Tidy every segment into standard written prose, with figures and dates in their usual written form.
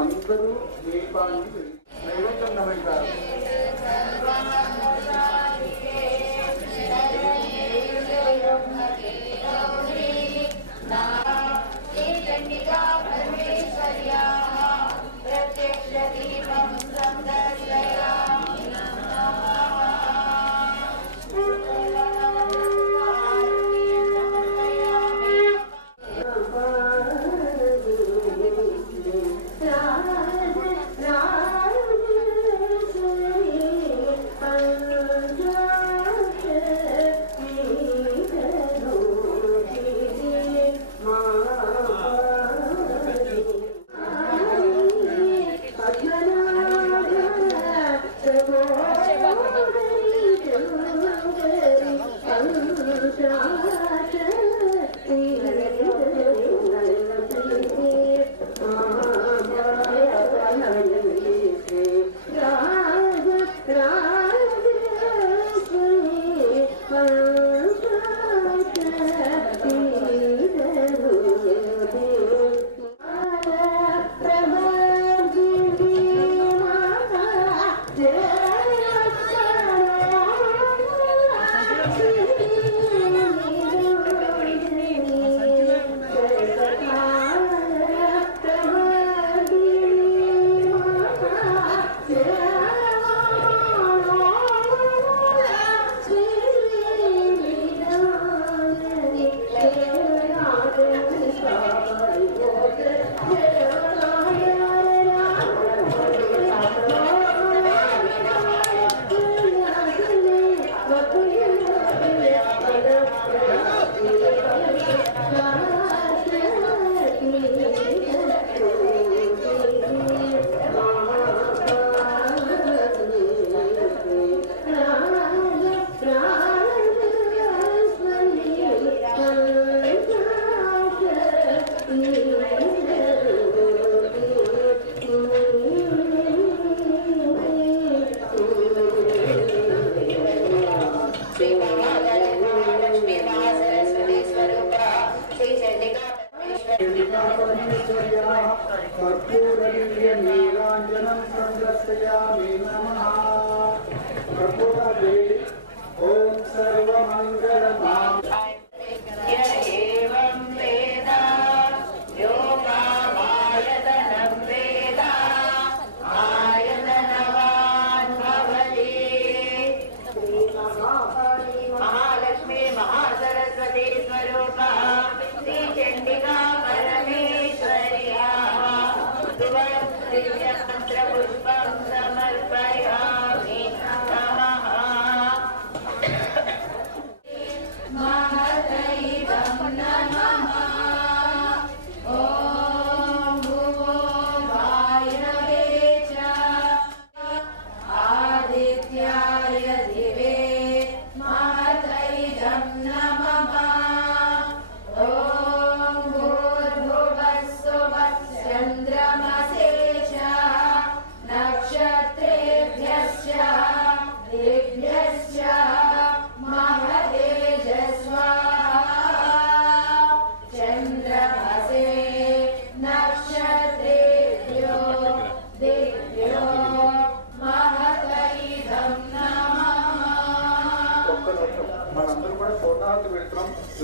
అందరూ దీపాన్ని నైవేద్యం నమ్ముతారు.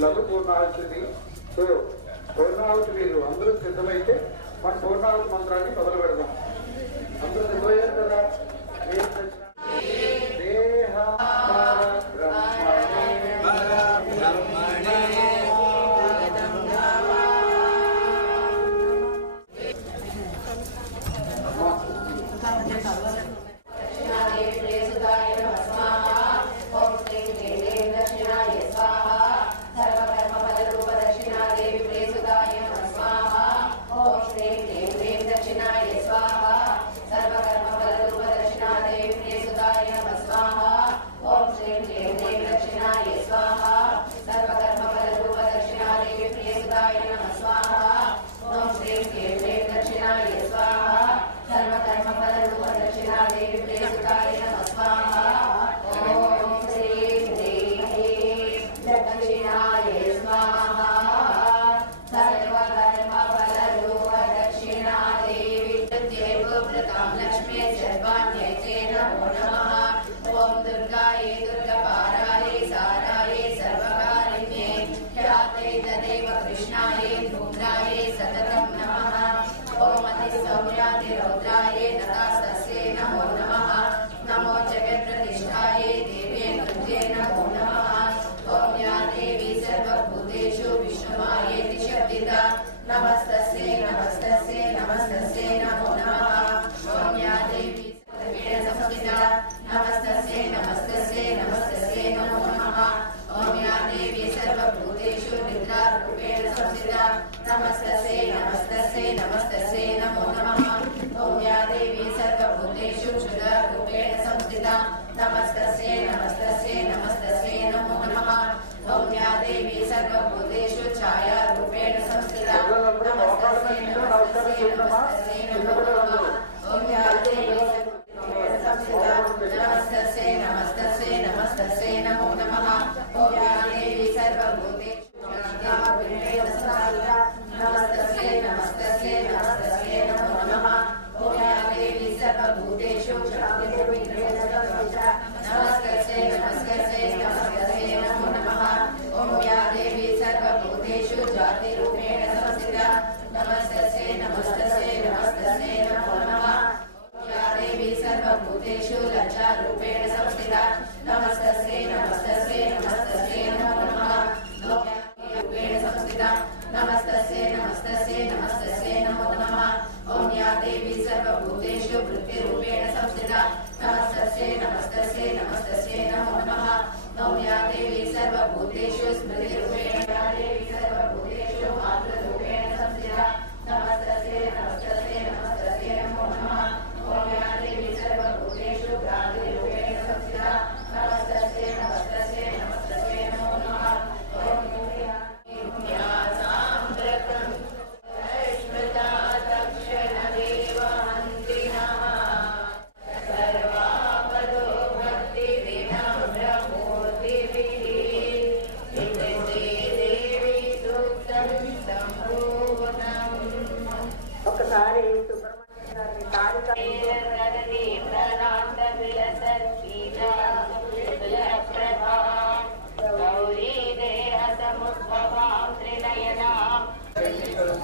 లఘు పూర్ణాహుతి. సో పూర్ణాహుతి మీరు అందరూ సిద్ధమైతే మన పూర్ణాహుతి మంత్రాన్ని మొదలు పెడదాం. అందరూ సిద్ధమయ్యారు కదా? Yes,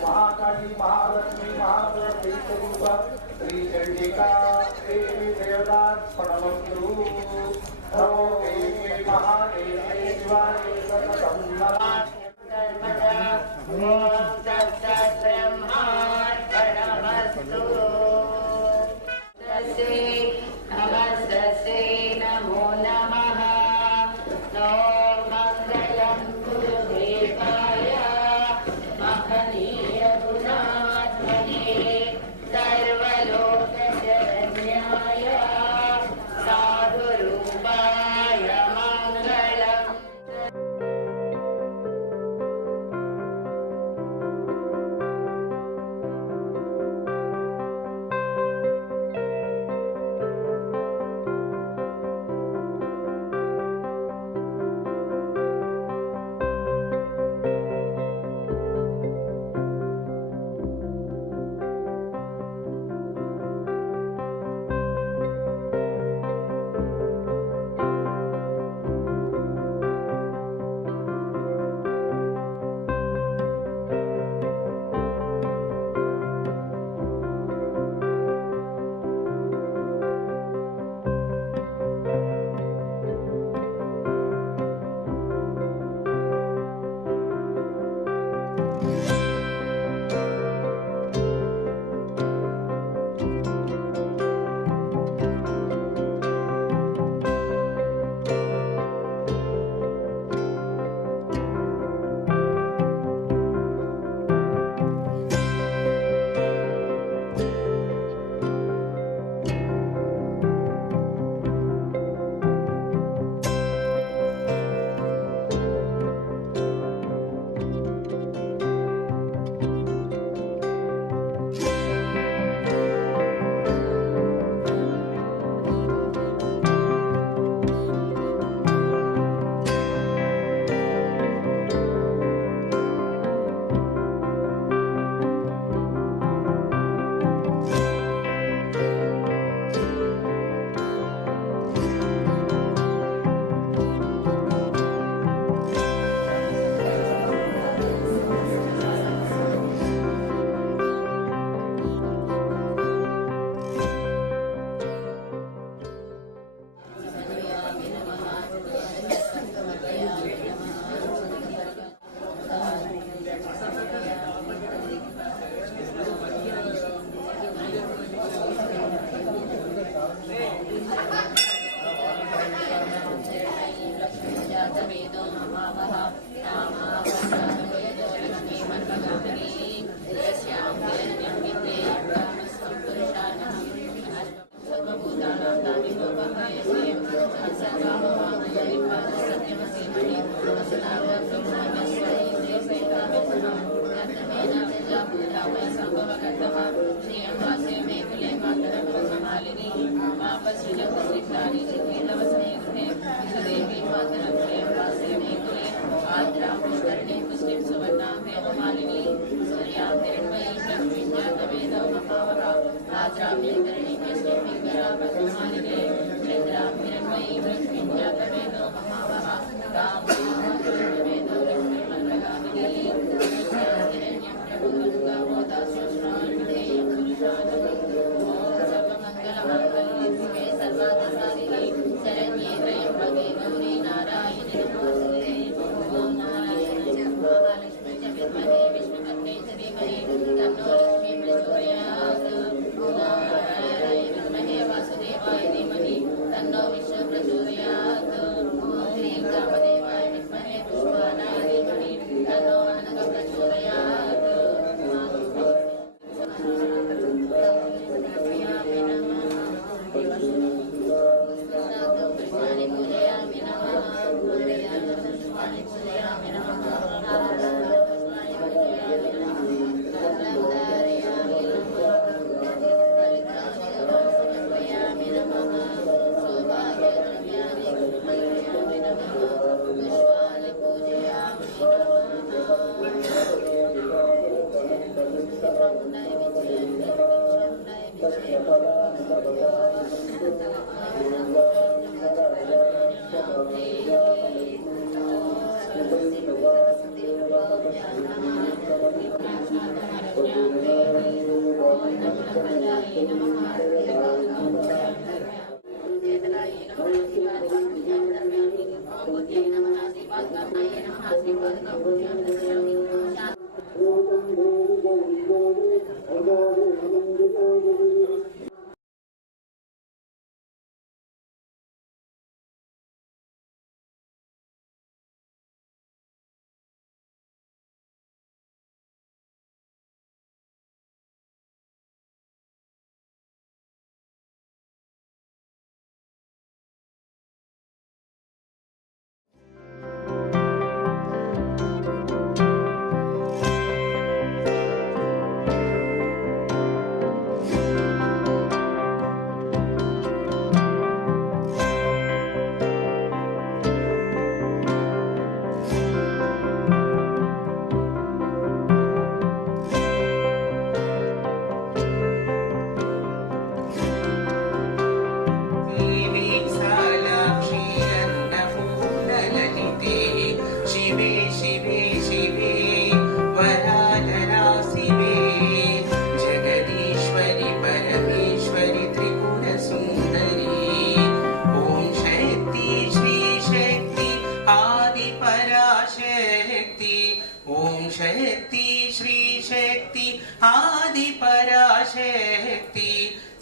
महाकाली महालक्ष्मी महागौरी श्री चंडिका देवी देवतार्पणमस्तु। नमो देवी महादेवी शिवाय सततं नमः। नमस्ते नमो नमः। ॐ मंगलं गुरुदेवाय महनीय गुणात्मने सर्वलोकशरण्याय साधुरूपाय मंगलम्।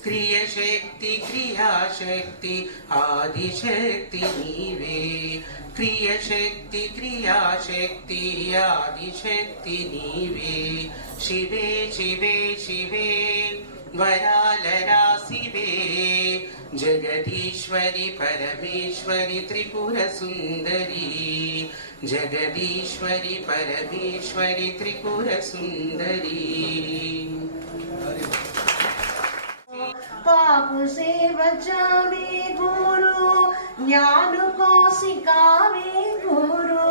क्रियशक्ति क्रियाशक्ति आदिशक्ति नीवे क्रियशक्ति क्रियाशक्ति आदिशक्ति नीवे शिवे शिवे शिवे वरालरासिवे जगदीश्वरि परमेश्वरि त्रिपुर सुंदरी जगदीश्वरि परमेश्वरि त्रिपुर सुंदरी पाप से बचावे गुरु ज्ञान को सिखावे गुरु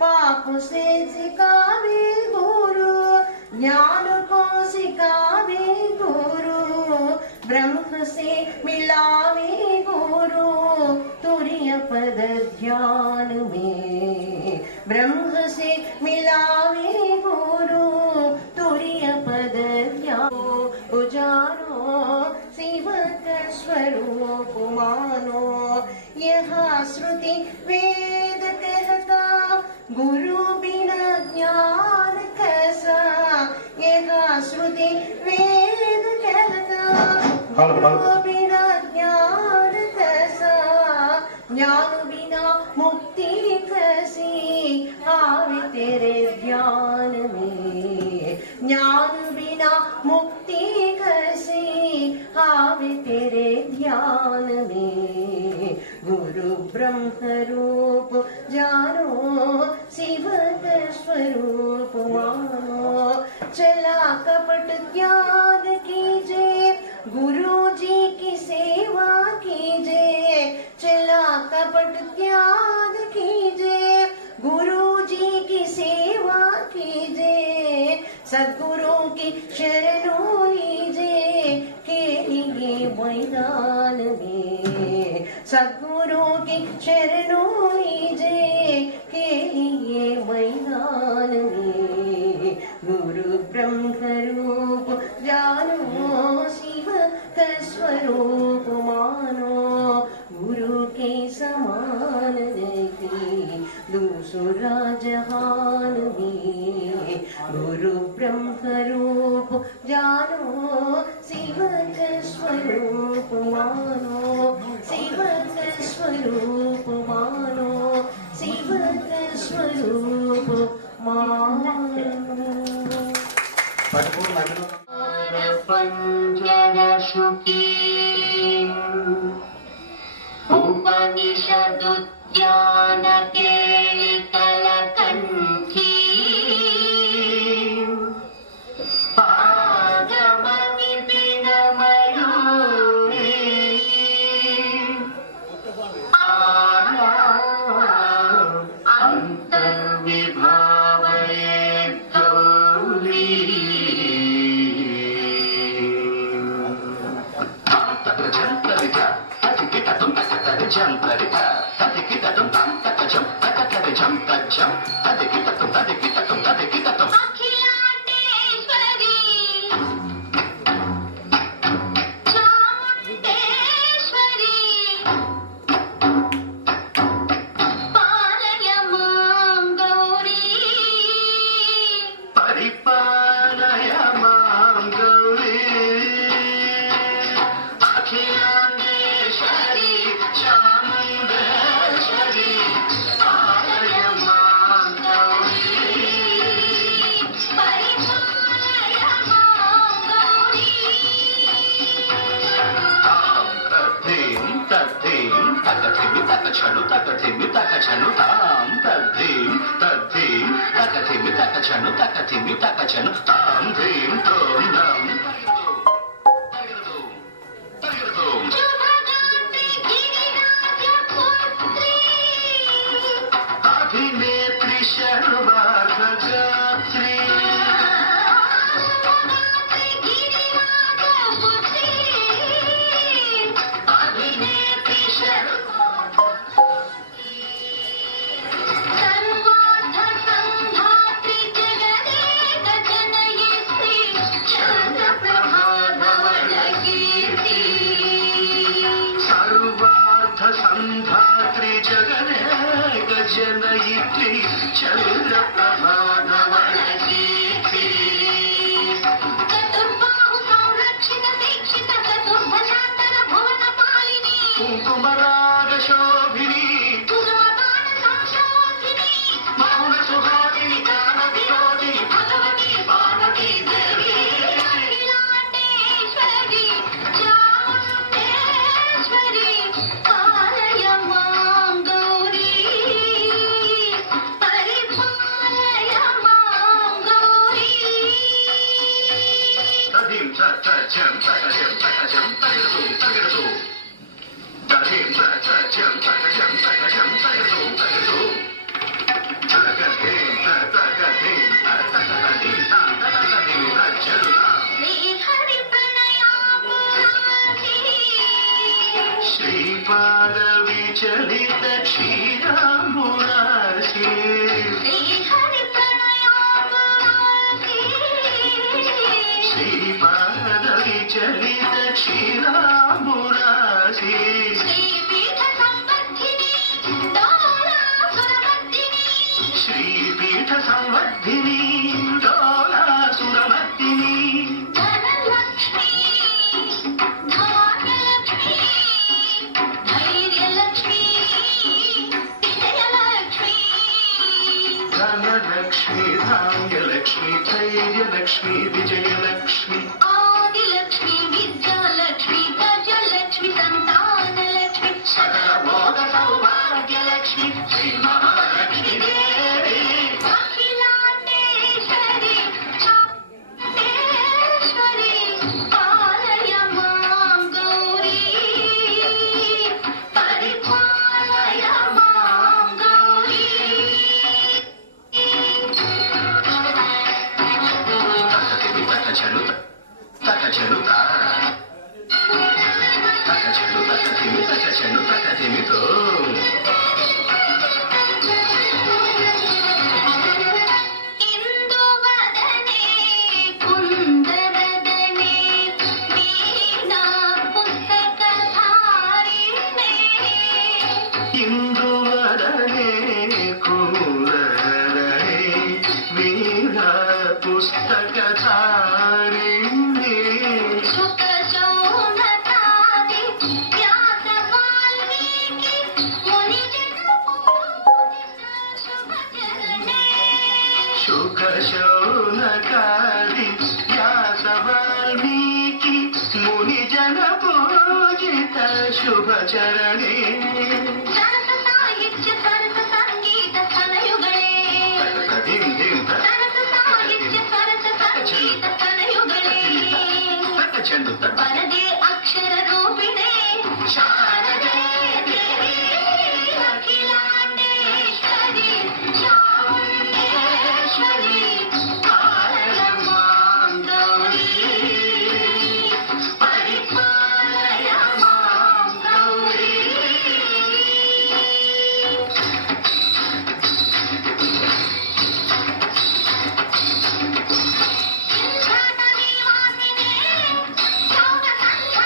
पाप से सिखावे गुरु ज्ञान को सिखावे गुरु ब्रह्म से मिलावे गुरु तुरीय पद ध्यान में ब्रह्म से मिलावे गुरु तुरीय पद ध्यान उजारो शिव का स्वरूप मानो यह श्रुति वेद कहता गुरु बिना ज्ञान कैसा यह श्रुति वेद कहता गुरु बिना ज्ञान कैसा ज्ञान बिना मुक्ति कैसी आवे तेरे ध्यान में ज्ञान बिना मुक्ति कैसी आवे तेरे ध्यान में गुरु ब्रह्म रूप जानो शिव का स्वरूप मानो चला कपट त्याग कीजिए गुरु जी की सेवा कीजिए चला कपट त्याग कीजिए गुरु जी की सेवा कीजिए सद्गुरु की शरणों लीजिए खेलिए मैदान में सद्गुरु की शरणों लीजिए खेलिए मैदान में गुरु ब्रह्म रूप जानो शिव का स्वरूप मानो गुरु के समान नहीं दूसरा जहान में गुरु ब्रह्म रूप जानो शिव का स्वरूप मानो शिव का स्वरूप मानो शिव का स्वरूप मानो पंचदशुकी उपनिषदुद्यान केलिकलकण्ठी पादमविपिनमयूरी अन्तर्विभावये गौरी ఛను తక ధిమి తక ఛను తాం తద్ధీం తద్ధీం తక ధిమి తక ఛను తాం ధీం తోం లం తగిరదోం తగిరదోం అభినేత్రి శర్వార్ధగాత్రి సంధాత్రి జగనేక జనయిత్రి చంద్ర ప్రభాధవళ కీర్తి కుంకుమరాగ శోభిని మౌన సుహాగిని గాన వినోదిని భగవతి పార్వతీ దేవి తదిం తజం తగజం తగజం తగజం తగజం తదిం తజం తగజం తగజం తగజం తగజం తగదిం తగదిం తగదిం తగదిం తగజం శ్రీపాద విచలిత క్షీరామురాశి శ్రీపాద విచలిత క్షీరామురాశి శ్రీపీఠ సంవర్ధిని డోలాసురమర్దిని ధనలక్ష్మి ధాన్యలక్ష్మి ధైర్యలక్ష్మి విజయలక్ష్మి ఆదిలక్ష్మి విద్యాలక్ష్మి గజలక్ష్మి సంతానలక్ష్మి సకల భోగ సౌభాగ్యలక్ష్మి శ్రీ మహాలక్ష్మి దేవి అఖిలాండేశ్వరి చాముండేశ్వరి పాలయ మాం గౌరీ పరిపాలయ మాం గౌరీ తకచనుతో ఇందువదనే కుందరదనే వీణా పుస్తకధారిణే ఇందువదనే కూరలే వీణా పుస్తకధారిణి సుఖ శౌనకాది వ్యాస వాల్మీకి మునిజన పూజిత శుభచరణే శుక శౌనకాది వ్యాస వాల్మీకి ముని జన పూజిత శుభచరణే సరస సాహిత్య సరస సంగీత స్థలయుగళే తదిం దిం సరస సాహిత్య సరస సంగీత స్థలయుగళే తకచనుత వరదే అక్షర రూపిణే శారదే దేవి అఖిలాండేశ్వరి చాముండేశ్వరి పాలయ మాం గౌరీ పరిపాలయ మాం గౌరీ ఇంద్రనీవాసినే యోగ సంధ్యా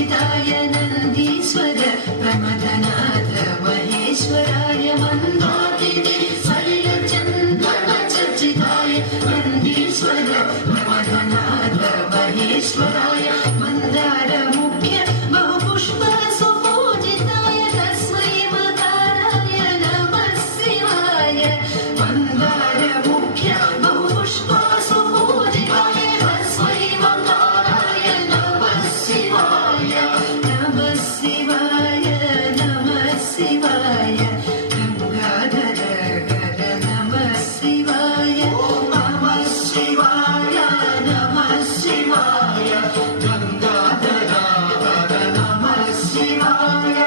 चर्चिताय नन्दीश्वर प्रमदनाथ महेश्वराय मन्दाकिनी शैलचन्दन चर्चिताय नन्दीश्वर प्रमदनाथ महेश्वराय मन्दार मुख्य बहुपुष्प सुपूजिताय तस्मै मकाराय नमः शिवाय मन्दार मुख्य बहुपुष्प सुपूजिताय तस्मै मकाराय नमः शिवाय नमः शिवाय नमः शिवाय गंगाधर गर नमः शिवाय नमः शिवाय नमः शिवाय गंगाधर गर नमः शिवाय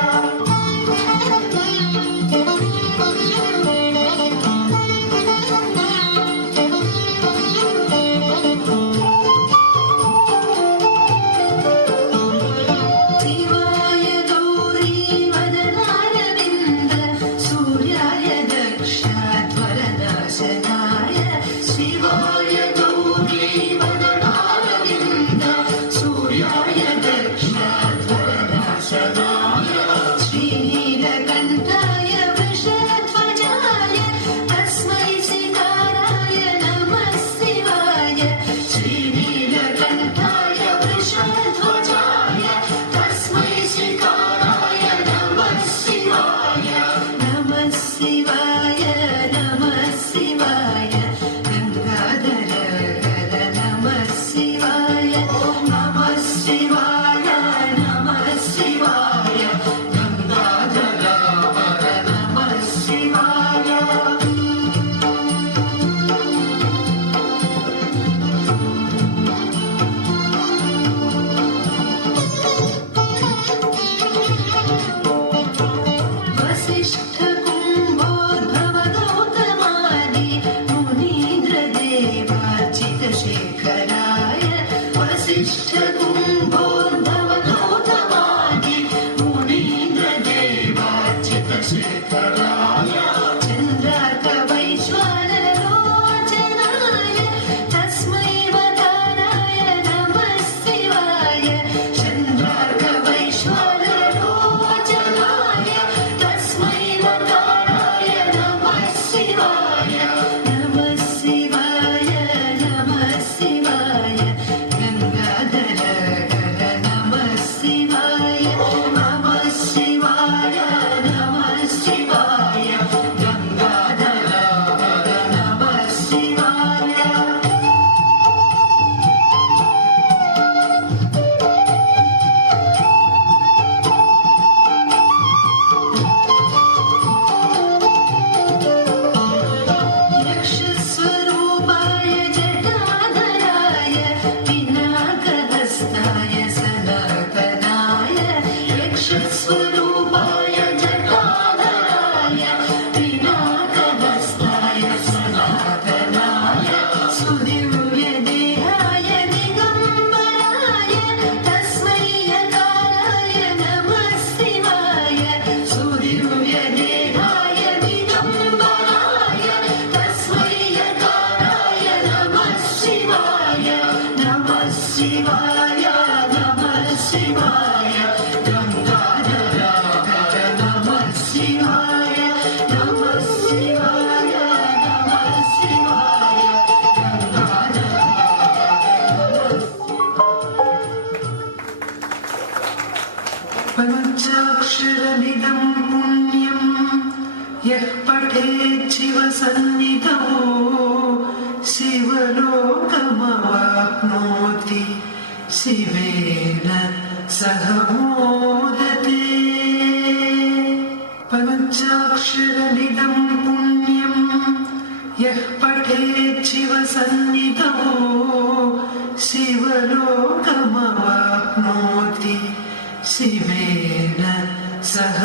शिवाय गौरी वदनारविन्द सूर्याय दक्षाध्वरनाशनाय शिवाय गौरी वदनारविन्द सूर्याय दक्षाध्वरनाशनाय श्रीनीलकण्ठाय वृषध्वजाय तस्मै शिकाराय नमः शिवाय श्रीनीलकण्ठाय वृषध्वजाय तस्मै शिकाराय नमः शिवाय नमः शिवाय नमः शिवाय गंगाधर गर नमः शिवाय नमः शिवाय नमः शिवाय गंगाधर गर नमः शिवाय वसिष्ठ कुम्भोद्भव गौतमादि मुनीन्द्र देवार्चित शेखराय वसिष्ठ कुम्भोद्भव गौतमादि मुनीन्द्र देवार्चित शेखराय चन्द्रार्क वैश्वानरोचनाय तस्मै वकाराय नमः शिवाय चन्द्रार्क वैश्वानरोचनाय तस्मै वकाराय नमः शिवाय नमः शिवाय नमः शिवाय गंगाधर गर नमः शिवाय नमः शिवाय नमः शिवाय गंगाधर गर नमः शिवाय यक्षस्वरूपाय जटाधराय पिनाकहस्ताय सनातनाय यक्षस्वरूपाय जटाधराय पिनाकहस्ताय सनातनाय सुदिव्यदेहाय दिगम्बराय तस्मै यकाराय नमः शिवाय सुदिव्यदेहाय दिगम्बराय तस्मै यकाराय नमः शिवाय नमः शिवाय नमः शिवाय गंगाधर गर नमः शिवाय नमः शिवाय नमः शिवाय गंगाधर पञ्चाक्षरमिदं पुण्यं यः पठेत् शिवसन्निधौ शिवलोकमवाप्नोति शिवेन सह मोदते पञ्चाक्षरमिदं पुण्यं यः पठेत् शिवसन्निधौ शिवलोकमवाप्नोति शिवेन सह